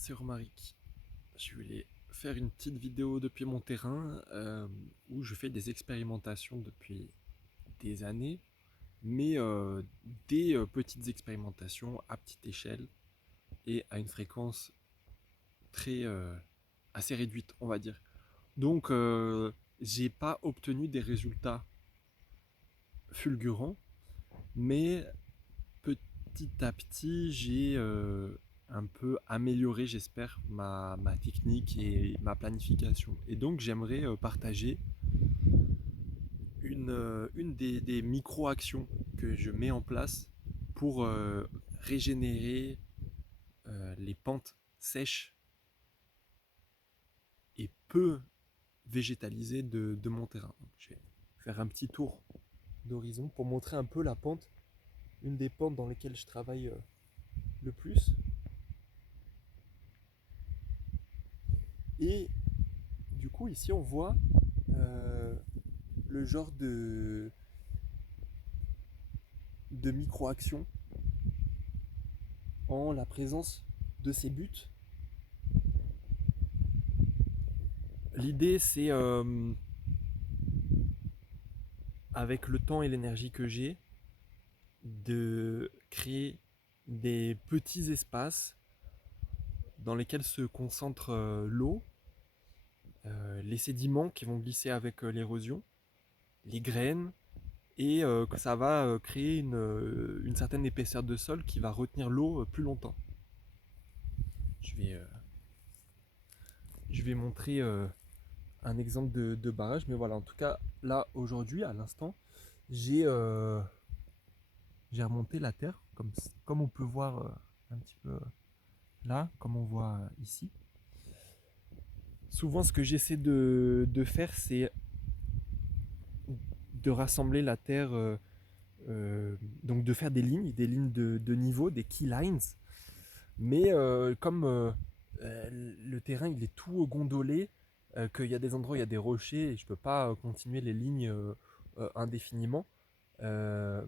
c'est Romaric. Je voulais faire une petite vidéo depuis mon terrain où je fais des expérimentations depuis des années, mais des petites expérimentations à petite échelle et à une fréquence très assez réduite, on va dire. Donc, j'ai pas obtenu des résultats fulgurants, mais petit à petit, j'ai un peu amélioré, j'espère, ma technique et ma planification. Et donc, j'aimerais partager une des micro-actions que je mets en place pour régénérer les pentes sèches et peu végétalisées de mon terrain. Donc, je vais faire un petit tour d'horizon pour montrer un peu la pente, une des pentes dans lesquelles je travaille le plus. Et du coup, ici, on voit euh, le genre de micro-actions en la présence de ces buts. L'idée, c'est, avec le temps et l'énergie que j'ai, de créer des petits espaces dans lesquels se concentre l'eau, les sédiments qui vont glisser avec l'érosion, les graines, et que ça va créer une certaine épaisseur de sol qui va retenir l'eau plus longtemps. Je vais, euh, je vais montrer un exemple de barrage, mais voilà, en tout cas, là, aujourd'hui, à l'instant, j'ai j'ai remonté la terre, comme on peut voir un petit peu là, comme on voit ici. Souvent, ce que j'essaie de faire, c'est de rassembler la terre, donc de faire des lignes de niveau, des key lines. Mais comme le terrain il est tout gondolé, qu'il y a des endroits où il y a des rochers et je peux pas continuer les lignes indéfiniment, euh,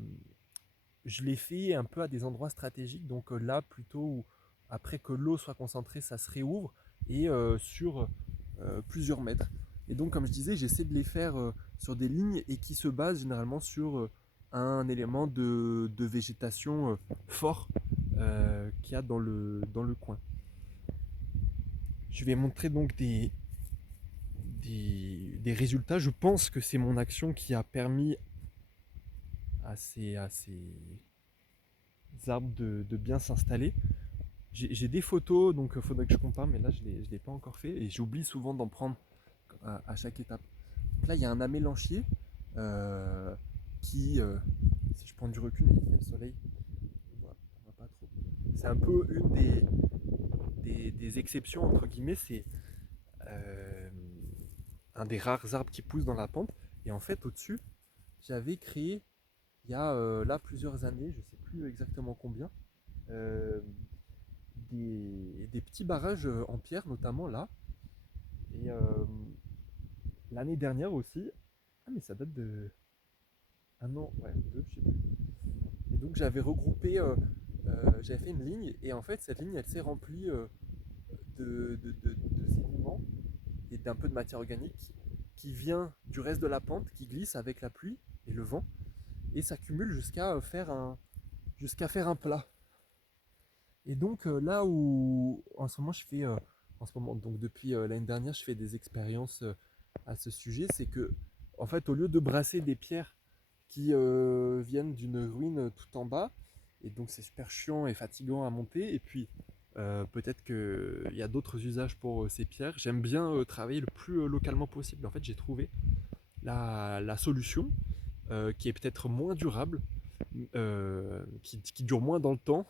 je l'ai fait un peu à des endroits stratégiques. Donc là, plutôt où, après que l'eau soit concentrée, ça se réouvre et sur plusieurs mètres. Et donc, comme je disais, j'essaie de les faire sur des lignes et qui se basent généralement sur un élément de végétation fort qu'il y a dans le coin. Je vais montrer donc des résultats. Je pense que c'est mon action qui a permis à ces arbres de bien s'installer. J'ai des photos, donc il faudrait que je compare, mais là je ne l'ai pas encore fait et j'oublie souvent d'en prendre à chaque étape. Donc là, il y a un amélanchier euh, qui, si je prends du recul, mais il y a le soleil, on voit pas trop. C'est un peu une des exceptions, entre guillemets, c'est euh, un des rares arbres qui poussent dans la pente. Et en fait, au-dessus, j'avais créé, il y a là plusieurs années, je ne sais plus exactement combien, euh, des petits barrages en pierre, notamment là. Et l'année dernière aussi, ah mais ça date de un an, ouais, deux, je sais plus. Et donc j'avais regroupé, j'avais fait une ligne, et en fait cette ligne elle s'est remplie de sédiments et d'un peu de matière organique qui vient du reste de la pente, qui glisse avec la pluie et le vent, et s'accumule jusqu'à faire un plat. Et donc là où en ce moment je fais, en ce moment, donc depuis l'année dernière, je fais des expériences à ce sujet, c'est que en fait au lieu de brasser des pierres qui viennent d'une ruine tout en bas, et donc c'est super chiant et fatigant à monter, et puis peut-être qu'il y a d'autres usages pour ces pierres, j'aime bien travailler le plus localement possible. En fait j'ai trouvé la solution qui est peut-être moins durable, qui dure moins dans le temps,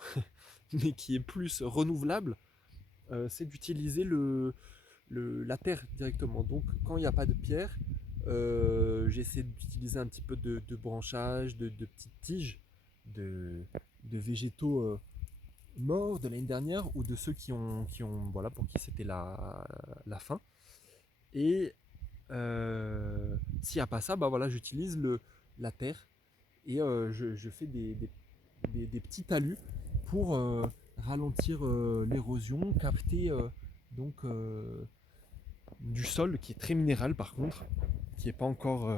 mais qui est plus renouvelable, c'est d'utiliser la terre directement. Donc quand il n'y a pas de pierre, j'essaie d'utiliser un petit peu de branchage, de petites tiges, de végétaux morts de l'année dernière ou de ceux voilà, pour qui c'était la fin. Et s'il n'y a pas ça, bah voilà, j'utilise la terre et je fais des petits talus pour ralentir l'érosion, capter donc du sol qui est très minéral par contre, qui n'est pas encore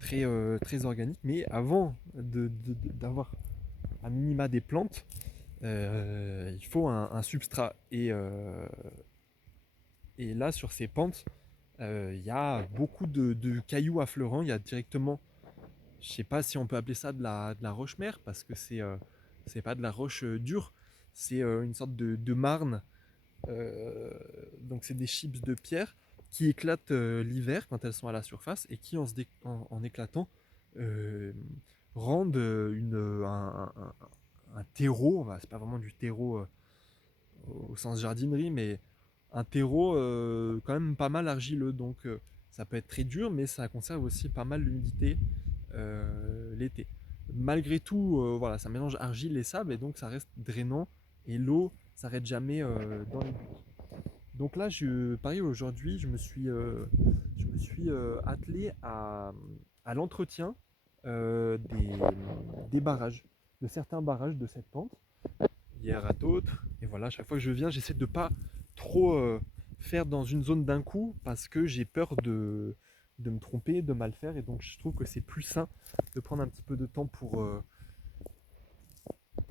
très organique, mais avant d'avoir un minima des plantes, il faut un substrat. Et là, sur ces pentes, il y a beaucoup de cailloux affleurants. Il y a directement, je ne sais pas si on peut appeler ça de la roche-mère, parce que c'est pas de la roche dure, c'est une sorte de marne. Donc c'est des chips de pierre qui éclatent l'hiver quand elles sont à la surface et qui en éclatant euh, rendent un terreau, c'est pas vraiment du terreau au sens jardinerie, mais un terreau quand même pas mal argileux. Donc ça peut être très dur, mais ça conserve aussi pas mal l'humidité l'été. Malgré tout, voilà, ça mélange argile et sable et donc ça reste drainant et l'eau s'arrête jamais dans les buts. Donc là, pareil, aujourd'hui, je me suis attelé à l'entretien des barrages, de certains barrages de cette pente, hier à d'autres. Et voilà, à chaque fois que je viens, j'essaie de ne pas trop faire dans une zone d'un coup parce que j'ai peur de me tromper, de mal faire. Et donc, je trouve que c'est plus sain de prendre un petit peu de temps pour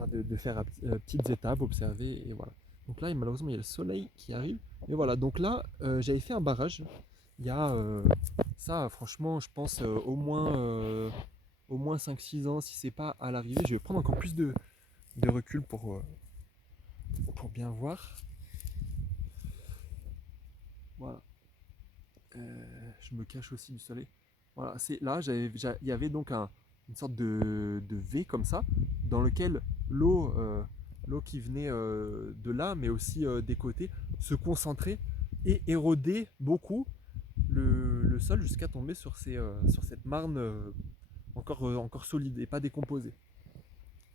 de faire petites étapes, observer. Et voilà. Donc là, malheureusement, il y a le soleil qui arrive. Et voilà, donc là, j'avais fait un barrage. Il y a ça, franchement, je pense au moins 5-6 ans, si c'est pas à l'arrivée. Je vais prendre encore plus de recul pour bien voir. Voilà. Je me cache aussi du soleil. Voilà, c'est là, il y avait donc une sorte de V comme ça, dans lequel l'eau qui venait de là, mais aussi des côtés, se concentrait et érodait beaucoup le sol jusqu'à tomber sur cette marne encore solide et pas décomposée.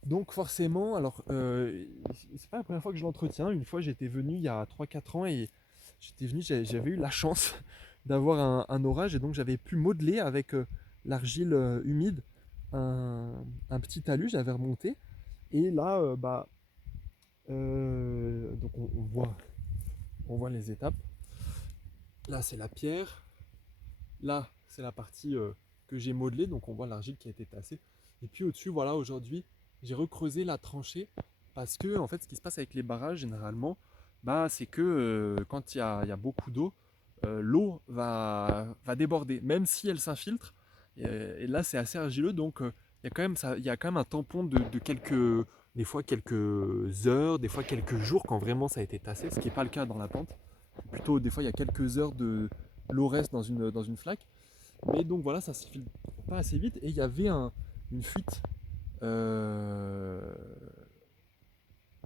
Donc forcément, alors c'est pas la première fois que je l'entretiens. Une fois j'étais venu il y a 3-4 ans et j'avais eu la chance d'avoir un orage et donc j'avais pu modeler avec l'argile humide un petit talus, j'avais remonté et là donc on voit les étapes. Là c'est la pierre, là c'est la partie que j'ai modelée, donc on voit l'argile qui a été tassée. Et puis au-dessus, voilà, aujourd'hui j'ai recreusé la tranchée parce que en fait ce qui se passe avec les barrages généralement, c'est que quand il y a beaucoup d'eau, l'eau va déborder, même si elle s'infiltre. Et là, c'est assez argileux, donc il y a quand même un tampon de des fois quelques heures, des fois quelques jours, quand vraiment ça a été tassé, ce qui n'est pas le cas dans la pente. Plutôt, des fois, il y a quelques heures de l'eau reste dans une flaque. Mais donc voilà, ça se filtre pas assez vite. Et il y avait une fuite euh,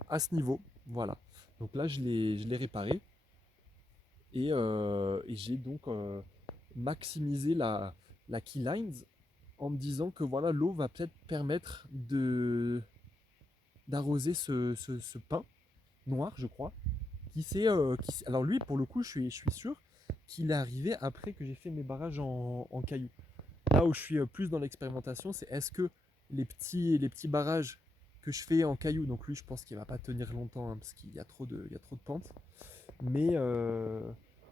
à ce niveau. Voilà. Donc là, je l'ai réparé. Et j'ai donc maximisé la keylines en me disant que voilà, l'eau va peut-être permettre d'arroser ce pin noir, je crois. Alors lui, pour le coup, je suis sûr qu'il est arrivé après que j'ai fait mes barrages en cailloux. Là où je suis plus dans l'expérimentation, c'est est-ce que les petits barrages que je fais en cailloux, donc lui, je pense qu'il va pas tenir longtemps, hein, parce qu'il y a trop de pentes. Mais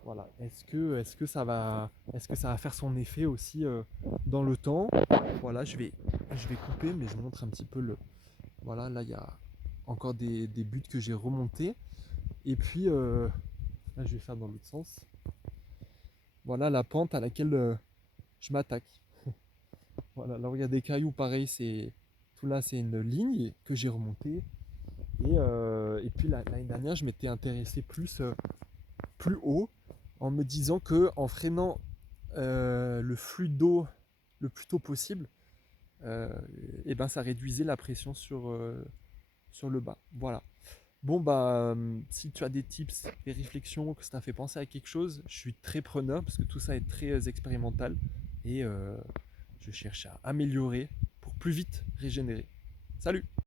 voilà, est-ce que ça va faire son effet aussi dans le temps? Voilà, je vais couper, mais je vous montre un petit peu voilà, là il y a encore des buts que j'ai remontés. Et puis là je vais faire dans l'autre sens. Voilà la pente à laquelle je m'attaque. Voilà, là regarde des cailloux, pareil, tout là c'est une ligne que j'ai remontée. Et puis l'année dernière, je m'étais intéressé plus haut en me disant que en freinant le flux d'eau le plus tôt possible, et ben ça réduisait la pression sur le bas. Voilà. Bon si tu as des tips, des réflexions, que ça t'a fait penser à quelque chose, je suis très preneur parce que tout ça est très expérimental et je cherche à améliorer pour plus vite régénérer. Salut!